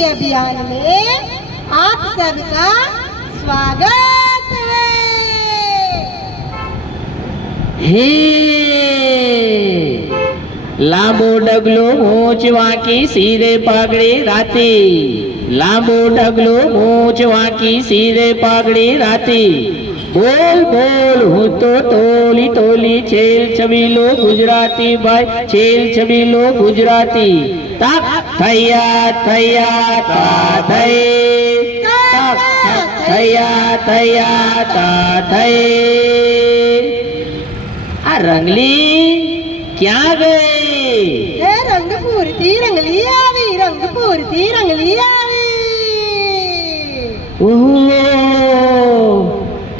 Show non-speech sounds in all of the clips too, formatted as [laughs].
अभियान में आप सबका स्वागत है હે લાંબો ડગલો મૂછ વાંકી સિરે પાઘડી રાતી લાંબો ડગલો મૂછ વાંકી સિરે પાઘડી રાતી બોલ બોલ હું તો તોલી તોલી છેલ છબીલો ગુજરાતી ભાઈ છેલ છબીલો ગુજરાતી. તાક થયા થયા તા થઈ તાક થયા થયા તા થઈ આ રંગલી ક્યાં ગઈ? એ રંગ પૂરતી રંગલી આવી રંગ પૂરતી રંગલી આવી. ઓહો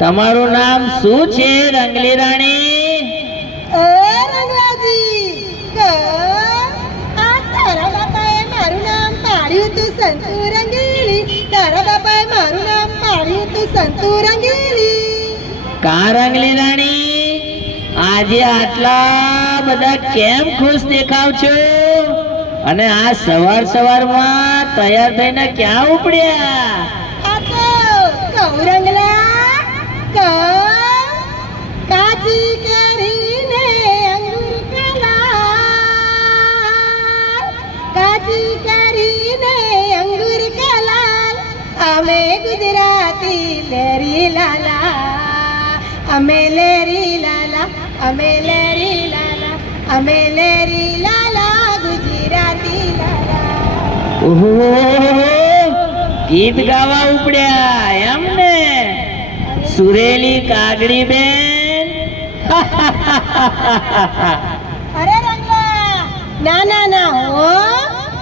તમારું નામ શું છે રંગલી રાણી? તારા બાપાએ મારું નામ પાડ્યું તું સંતુ રંગીલી. બાપાએ મારું નામ પાડ્યું તું સંતુ કા રંગલી રાણી? આજે આટલા બધા કેમ ખુશ દેખાવ છો? અને આ સવાર સવારમાં તૈયાર થઈને ક્યાં ઉપડ્યા? લેરી લાલા અમે લેરી લાલા અમે લેરી લાલા અમે લેરી લાલા ગુજરાતી લાલા ઓહો ગીત ગાવા ઉપડ્યા એમ ને સુરેલી કાગડી બેન અરે રંગલા ના ના ના હો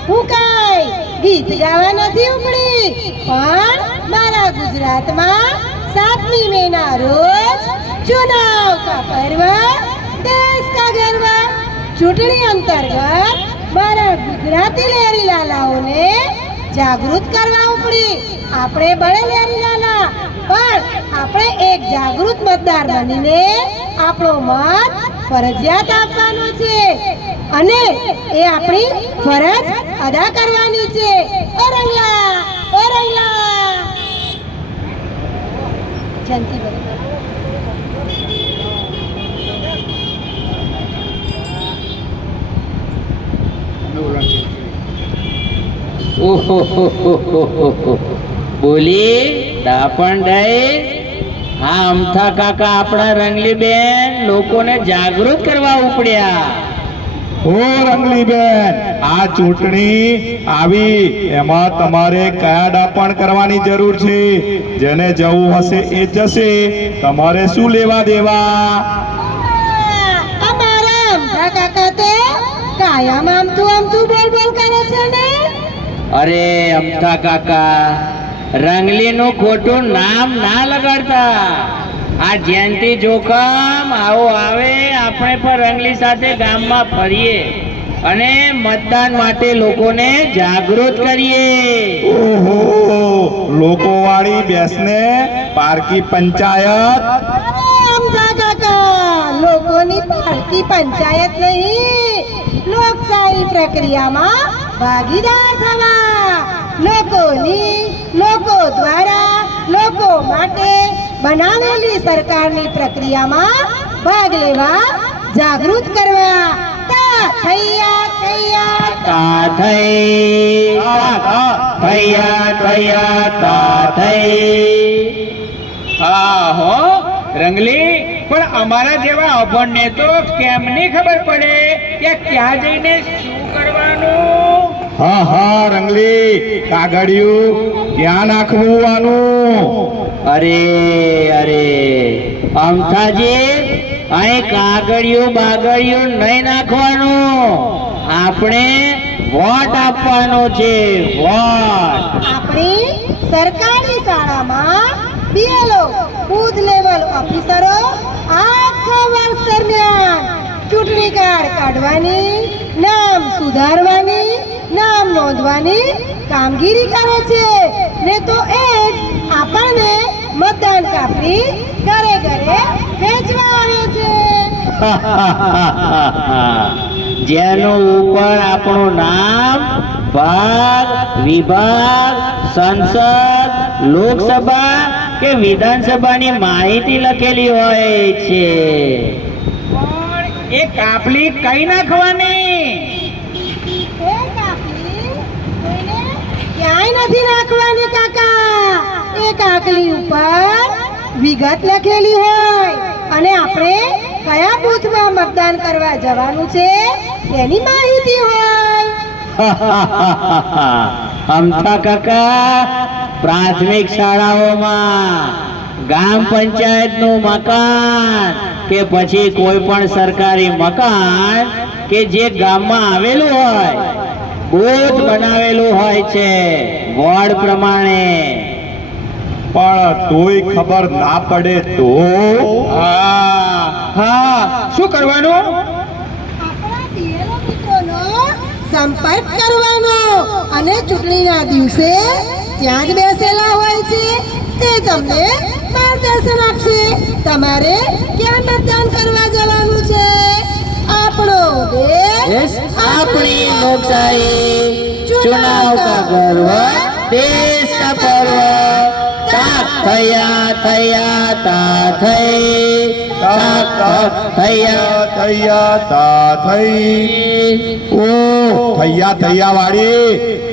હું કઈ ગીત ગાવા નથી ઉપડી પણ મારા ગુજરાતમાં સાતમી મે ના રોજ ચુનાવ કા પર્વ દેશ કા ગર્વ. ચૂંટણી અંતર્ગત મારા ગુજરાતી લેરી લાલાઓને જાગૃત કરવા ઉપડી. આપણે બળે લેરી લાલા, પણ આપણે એક જાગૃત મતદાર બનીને આપણો મત ફરજિયાત આપવાનો છે. અને એ આપણી ફરજ અદા કરવાની છે. ઓરંગલા રંગલા ઓ રંગલા જયંતીબેન ઓહો બોલી દાપણ દઈ. હા અમથા કાકા આપણા રંગલી બેન લોકોને જાગૃત કરવા ઉપડ્યા. ઓ રંગલી બેન આ ચૂંટણી આવી એમાં તમારે કયા ડાપણ કરવાની જરૂર છે? જેને જવું હશે એ જશે. તમારે શું લેવા દેવા? અરે અમથા કાકા તો કાયમ આમતું આમતું બોલ બોલ કરે છે ને? અરે અમથા કાકા રંગલીનું ખોટું નામ ના લગાડતા. આ જયંતિ જોખમ આવો આવે આપણે પણ રંગલી સાથે ગામમાં ફરીએ અને મતદાન માટે લોકોને જાગૃત કરીએ. ઓહો લોકો વાળી બેસને પારકી પંચાયત. લોકોની પારકી પંચાયત નહીં. લોકશાહી પ્રક્રિયામાં ભાગીદાર થવા. લોકોની લોકો દ્વારા લોકો માટે બનાવેલી સરકારની પ્રક્રિયામાં ભાગ લેવા જાગૃત કરવા. તા થૈયા થૈયા તા થઈ તા થયા થયા તા થઈ હા રંગલી પણ અમારા જેવા અભણને તો કેમની ખબર પડે કે ક્યાં જઈને શું કરવાનું? હા હા રંગલી કાગળિયું ક્યાં નાખવું આનું? અરે અરે અમથાજી અહીં કાગળિયું બાગળિયું નહીં નાખવાનું. આપણે વોટ આપવાનો છે, વોટ. આપણી સરકારી શાળામાં બીએલઓ બુથ લેવલ ઓફિસરો આખો વર્ષ દરમિયાન ચૂંટણી કાર્ડ કાઢવાની, નામ સુધારવાની નામ નોંધવાની કામગીરી કરે છે. ને તો એ આપણને મતદાન કાપી ઘરે ઘરે વેચવા આવે છે. [laughs] જેનું ઉપર આપણું નામ ભાગ વિભાગ સંસદ લોકસભા કે વિધાનસભાની માહિતી લખેલી હોય છે. એ કાપલી કઈ નાખવાની એ કાકલી કોઈને ક્યાંય નથી નાખવાની કાકા? એ કાકલી ઉપર વિગત લખેલી હોય. અને આપણે કયા બૂથમાં મતદાન કરવા જવાનું છે તેની માહિતી હોય. [laughs] અમથા કાકા, પ્રાથમિક શાળાઓમાં ગામ પંચાયતનું મકાન કે પછી કોઈ પણ સરકારી મકાન કે જે ગામમાં આવેલું હોય બૂથ બનાવેલું હોય છે વોર્ડ પ્રમાણે. પણ તોય ખબર ના પડે તો? હા હા. શું કરવાનું? આપણા ટીએલઓ મિત્રોનો સંપર્ક કરવાનો. અને ચૂંટણીના દિવસે ત્યાં જ બેસેલા હોય છે. તે તમને માર્ગદર્શન આપશે. તમારે ક્યાં મતદાન કરવા જવાનું છે?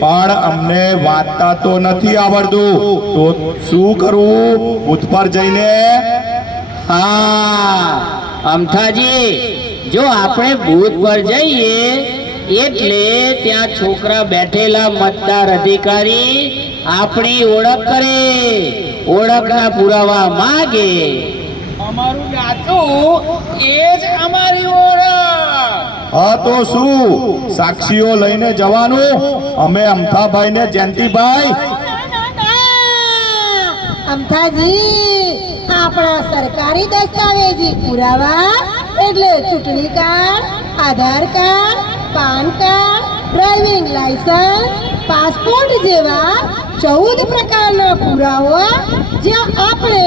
પણ અમને વાંચતા તો નથી આવડતું. તો શું કરવું ઉત્પર જઈને હા અમથાજી જો આપણે બૂથ પર જઈએ એટલે ત્યાં છોકરા બેઠેલા મતદાર અધિકારી આપણી ઓળખ કરે. ઓળખના પુરાવા માગે. અમારું ડાચું એ જ અમારી ઓળખ. હા તો શું? સાક્ષીઓ લઈને જવાનું? અમે અમથાભાઈ ને જયંતિભાઈ અમથાજી, આપણા સરકારી દસ્તાવેજી પુરાવા એટલે ચૂંટણી card, Aadhaar card, PAN card, driving licence passport જેવા ચૌદ પ્રકારના પુરાવા જ્યાં આપણે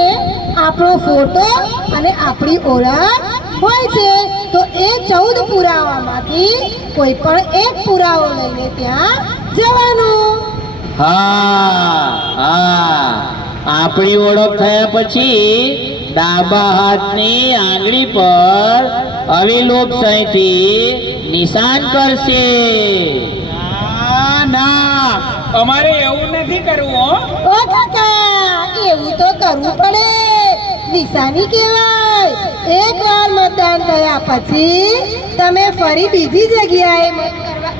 આપણો ફોટો અને આપણી ઓળખ હોય છે, તો એ ચૌદ પુરાવામાંથી કોઈ પણ એક પુરાવો લઈને ત્યાં જવાનું. હા હા. આપણી ઓળખ થયા પછી ડાબા હાથની આંગળી પર અવિલોપ સહીથી નિશાન કરશે. ના અમારે એવું નથી કરવું ઓ કાકા એવું તો કરવું પડે. નિશાની કહેવાય. એકવાર મતદાન થયા પછી તમે ફરી બીજી જગ્યાએ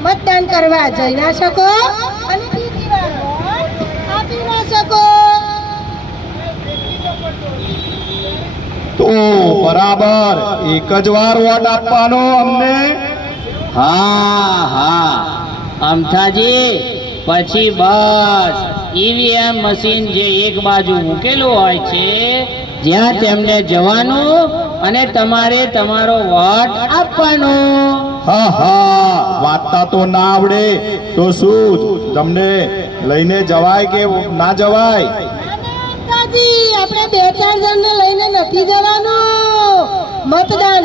મતદાન કરવા જઈ ના શકો? અને બીજી વાર આપી ના શકો. તો બરાબર. એક જ વાર વોટ આપવાનો અમને. હા હા. અમથાજી પછી બસ. ઈવીએમ મશીન જે એક બાજુ મૂકેલું હોય છે જ્યાં તેમને જવાનું અને તમારે તમારો વોટ આપવાનો. હા હા. વાંચતા તો ના આવડે. તો શું? તમને લઈને જવાય કે ના જવાય? દાદી આપણે બે ચાર જણને લઈને નથી જવાનું. મતદાન.